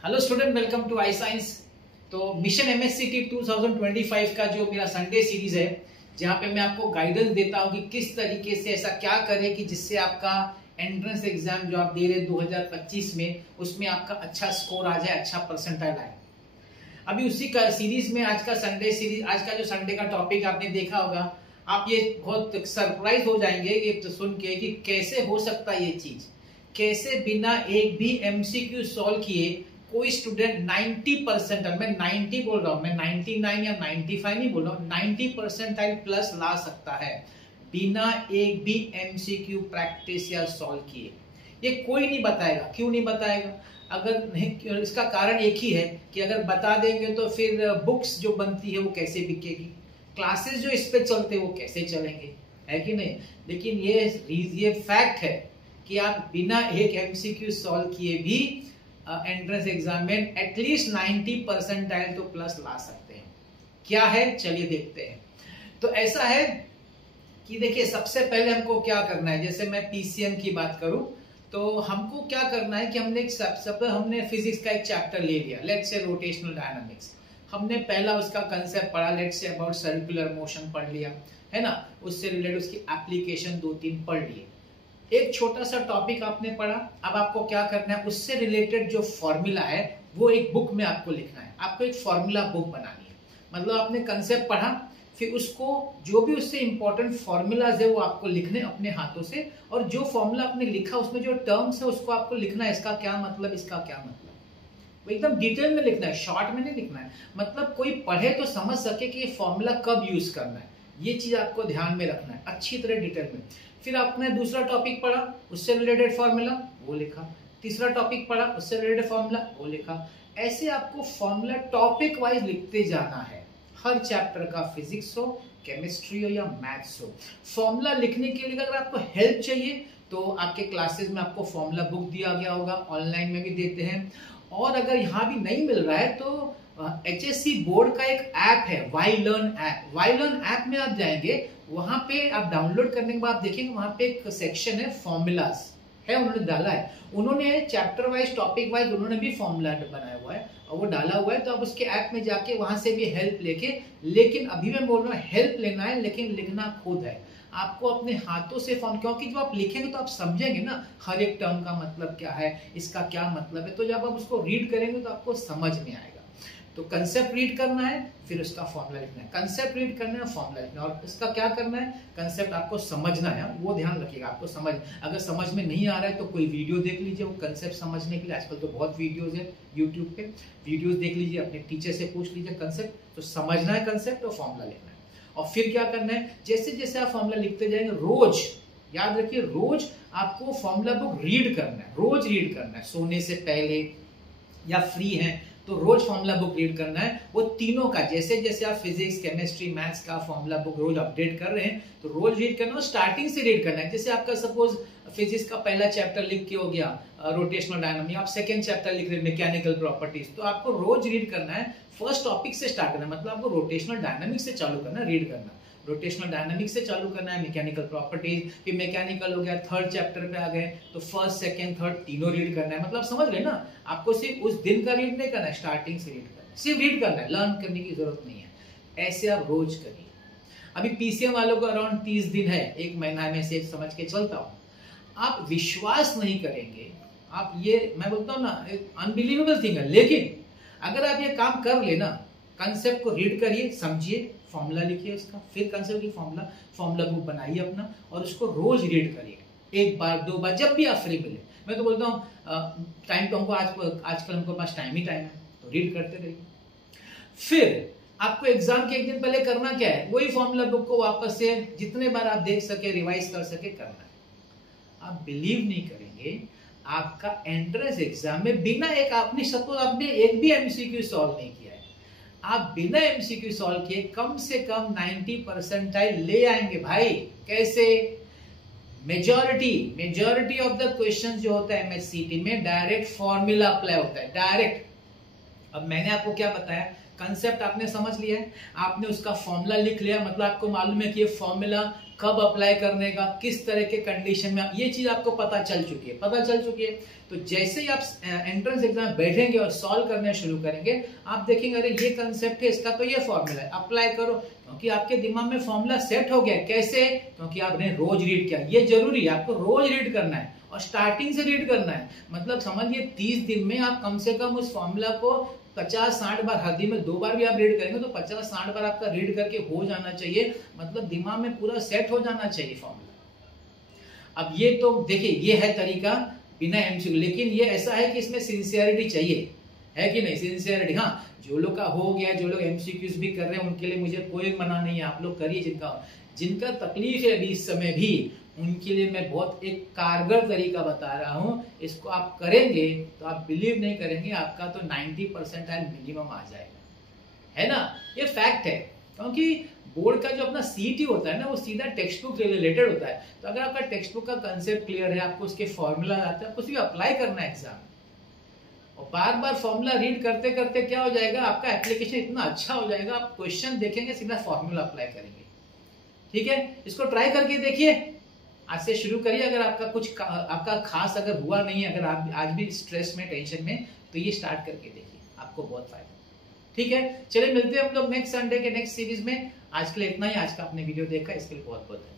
Hello student, welcome to I science. तो मिशन MSCT 2025 का जो मेरा संडे सीरीज है, जहां पे मैं आपको गाइडेंस देता हूं कि किस तरीके से ऐसा क्या करें कि जिससे आपका एंट्रेंस एग्जाम जो आप दे रहे 2025 में, उसमें आपका अच्छा स्कोर आ जाए, अच्छा परसेंटाइल आए। अभी उसी का सीरीज में आज का संडे सीरीज, आज का जो संडे का टॉपिक आपने देखा होगा, आप ये बहुत सरप्राइज हो जाएंगे ये तो सुन के कि कैसे हो सकता है ये चीज, कैसे बिना एक भी एमसीक्यू सॉल्व किए कोई स्टूडेंट 90 परसेंटाइल, मैं 90 बोल रहा हूं, मैं 99 या 95 नहीं बोल रहा हूं, 90 परसेंटाइल प्लस ला सकता है बिना एक भी एमसीक्यू प्रैक्टिस या सॉल्व किए। ये कोई नहीं बताएगा। क्यों नहीं बताएगा? अगर नहीं, इसका कारण एक ही है कि अगर बता देंगे तो फिर बुक्स जो बनती है वो कैसे बिकेगी, क्लासेस जो इस पे चलते हैं वो कैसे चलेंगे, है कि नहीं। लेकिन ये फैक्ट है कि आप बिना एक एमसीक्यू सॉल्व किए भी एंट्रेंस एग्जाम में एटलीस्ट 90 परसेंटाइल तो प्लस ला सकते हैं। क्या है, चलिए देखते हैं। तो ऐसा है कि देखिए, सबसे पहले हमको क्या करना है, जैसे मैं पीसीएम की बात करूं तो हमको क्या करना है कि हमने फिजिक्स का एक चैप्टर ले लिया, लेट्स से रोटेशनल डायनामिक्स। हमने पहला उसका कंसेप्ट पढ़ा, let's say about circular motion पढ़ लिया, है ना। उससे रिलेटेड उसकी एप्लीकेशन 2-3 पढ़ लिए। एक छोटा सा टॉपिक आपने पढ़ा। अब आपको क्या करना है, उससे रिलेटेड जो फॉर्मूला है वो एक बुक में आपको लिखना है। आपको एक फॉर्मूला बुक बनानी है। मतलब आपने कंसेप्ट पढ़ा, फिर उसको जो भी उससे इंपॉर्टेंट फॉर्मूलाज है वो आपको लिखने अपने हाथों से, और जो फॉर्मूला आपने लिखा उसमें जो टर्म्स है उसको आपको लिखना है, इसका क्या मतलब, इसका क्या मतलब, वो एकदम डिटेल में लिखना है, शॉर्ट में नहीं लिखना है। मतलब कोई पढ़े तो समझ सके कि ये फॉर्मूला कब यूज करना है, ये चीज आपको ध्यान में रखना है अच्छी तरह डिटेल में। फिर आपने दूसरा टॉपिक पढ़ा, उससे रिलेटेड फॉर्मूला वो लिखा। तीसरा टॉपिक पढ़ा, उससे रिलेटेड फॉर्मूला वो लिखा। ऐसे आपको फॉर्मूला टॉपिक वाइज लिखते जाना है, हर चैप्टर का, फिजिक्स हो, केमिस्ट्री हो या मैथ्स हो। फॉर्मूला लिखने के लिए अगर आपको हेल्प चाहिए तो आपके क्लासेस में आपको फॉर्मूला बुक दिया गया होगा, ऑनलाइन में भी देते हैं। और अगर यहाँ भी नहीं मिल रहा है तो HSC बोर्ड का एक ऐप है, Y learn app. Y learn app में आप जाएंगे, वहां पे आप डाउनलोड करने के बाद देखेंगे वहां पे एक सेक्शन है फॉर्मूलाज है, उन्होंने डाला है। उन्होंने चैप्टर वाइज, टॉपिक वाइज उन्होंने भी फॉर्मूला बनाया हुआ है और वो डाला हुआ है। तो आप उसके ऐप में जाके वहां से भी हेल्प लेके, लेकिन अभी मैं बोल रहा हूँ हेल्प लेना है लेकिन लिखना खुद है। आपको अपने हाथों से फॉर्म, क्योंकि जब आप लिखेंगे तो आप समझेंगे ना हर एक टर्म का मतलब क्या है, इसका क्या मतलब है। तो जब आप उसको रीड करेंगे तो आपको समझ में आएगा। तो कंसेप्ट रीड करना है, फिर उसका फॉर्मूला लिखना है। कंसेप्ट रीड करना है, फॉर्मूला लिखना है। और इसका क्या करना है, कंसेप्ट आपको समझना है, वो ध्यान रखिएगा। आपको समझ, अगर समझ में नहीं आ रहा है तो कोई वीडियो देख लीजिए वो कंसेप्ट समझने के लिए। आजकल तो बहुत वीडियोस है यूट्यूब पे, वीडियोस देख लीजिए, अपने टीचर से पूछ लीजिए कंसेप्ट। तो समझना है कंसेप्ट और फॉर्मूला लिखना है। और फिर क्या करना है, जैसे जैसे आप फॉर्मूला लिखते जाएंगे, रोज याद रखिए, रोज आपको फॉर्मूला बुक रीड करना है, रोज रीड करना है। सोने से पहले या फ्री है तो रोज फॉर्मूला बुक रीड करना है। वो तीनों का, जैसे जैसे आप फिजिक्स, केमिस्ट्री, मैथ्स का फॉर्मूला बुक रोज अपडेट कर रहे हैं तो रोज रीड करना है, स्टार्टिंग से रीड करना है। जैसे आपका सपोज फिजिक्स का पहला चैप्टर लिख के हो गया रोटेशनल डायनामिक्स, आप सेकंड चैप्टर लिख रहे हैं मैकेनिकल प्रॉपर्टीज, तो आपको रोज रीड करना है। फर्स्ट टॉपिक से स्टार्ट करना है, मतलब आपको रोटेशनल डायनामिक्स से चालू करना है, रीड करना। रोटेशनल डायनामिक्स से चालू करना है, मैकेनिकल प्रॉपर्टीज, फिर मैकेनिकल हो गया, थर्ड चैप्टर पे आ गए तो फर्स्ट, सेकंड, थर्ड तीनों रीड करना है। मतलब समझ गए ना, आपको सिर्फ उस दिन का रीड नहीं करना है, स्टार्टिंग से रीड करना है, सिर्फ रीड करना है, लर्न करने की जरूरत नहीं है। ऐसे आप रोज करिए। अभी पीसीएम वालों को अराउंड 30 दिन है, एक महीना में से समझ के चलता हूं। आप विश्वास नहीं करेंगे, आप ये, मैं बोलता हूं ना, अनबिलीवेबल थिंग है, लेकिन अगर आप ये काम कर लेना, कंसेप्ट को रीड करिए, समझिए, फॉर्मूला लिखिए उसका, फिर कंसेप्ट की फॉर्मूला बुक बनाइए अपना और उसको रोज रीड करिए, एक बार 2 बार, जब भी आप फ्री मिले। मैं तो बोलता हूँ टाइम तो हमको आजकल हमको पास टाइम है, तो रीड करते रहिए। फिर आपको एग्जाम के एक दिन पहले करना क्या है, वही फॉर्मूला बुक को वापस से जितने बार आप देख सके, रिवाइज कर सके, करना है। आप बिलीव नहीं करेंगे, आपका एंट्रेंस एग्जाम में बिना एक, आपने सपोज आपने एक भी एमसीक्यू सॉल्व नहीं किया है, आप बिना एमसीक्यू सॉल्व किए कम से कम 90 परसेंटाइल ले आएंगे भाई। कैसे? मेजॉरिटी ऑफ द क्वेश्चंस जो होता है एमएससीटी में डायरेक्ट फॉर्मूला अप्लाई होता है, डायरेक्ट। अब मैंने आपको क्या बताया, कंसेप्ट आपने समझ लिया है, आपने उसका फॉर्मूला लिख लिया, मतलब आपको मालूम है कि ये फॉर्मूला कब अप्लाई करने का, किस तरह के कंडीशन में, ये चीज आपको पता चल चुकी है। तो जैसे ही आप एंट्रेंस एग्जाम बैठेंगे और सॉल्व करने शुरू करेंगे, आप देखेंगे अरे ये कंसेप्ट है, इसका तो ये फॉर्मूला है, अप्लाई करो, क्योंकि आपके दिमाग में फॉर्मूला सेट हो गया। कैसे? क्योंकि आपने रोज रीड किया। ये जरूरी है, आपको रोज रीड करना है और स्टार्टिंग से रीड करना है। मतलब समझिए 30 दिन में आप कम से कम उस फॉर्मूला को 50-60 बार, हर दिन में 2 बार भी आप रीड करेंगे तो 50-60 बार आपका रीड करके हो जाना चाहिए, मतलब दिमाग में पूरा सेट हो जाना चाहिए फॉर्मूला। अब ये तो देखिए ये है तरीका बिना एमसीक्यू, लेकिन ये ऐसा है कि इसमें सिंसियरिटी चाहिए, है कि नहीं? सिंसियरिटी, हाँ, जो लोग का हो गया, जो लोग एमसीक्यूज भी कर रहे हैं उनके लिए मुझे कोई मना नहीं है, आप लोग करिए। जिनका तकलीफ है अभी इस समय भी, उनके लिए मैं बहुत एक कारगर तरीका बता रहा हूं। इसको आप करेंगे तो आप बिलीव नहीं करेंगे, आपका तो 90% मिनिमम आ जाएगा, है ना? ये फैक्ट है, क्योंकि बोर्ड का जो अपना सीईटी होता है ना, वो सीधा टेक्स्ट बुक रिलेटेड होता है। तो अगर आपका टेक्स्ट बुक का कंसेप्ट क्लियर है, आपको उसके फॉर्मूला आते हैं, आपको सिर्फ अप्लाई करना है एग्जाम, और बार बार फॉर्मूला रीड करते करते क्या हो जाएगा, आपका एप्लीकेशन इतना अच्छा हो जाएगा, आप क्वेश्चन देखेंगे सीधा फॉर्मूला अप्लाई करेंगे। ठीक है, इसको ट्राई करके देखिए, आज से शुरू करिए। अगर आपका कुछ आपका खास अगर हुआ नहीं है, अगर आप आज भी स्ट्रेस में, टेंशन में, तो ये स्टार्ट करके देखिए, आपको बहुत फायदा। ठीक है, चलिए मिलते हैं हम लोग नेक्स्ट संडे के नेक्स्ट सीरीज में। आज के लिए इतना ही, आज का आपने वीडियो देखा इसके लिए बहुत बहुत धन्यवाद।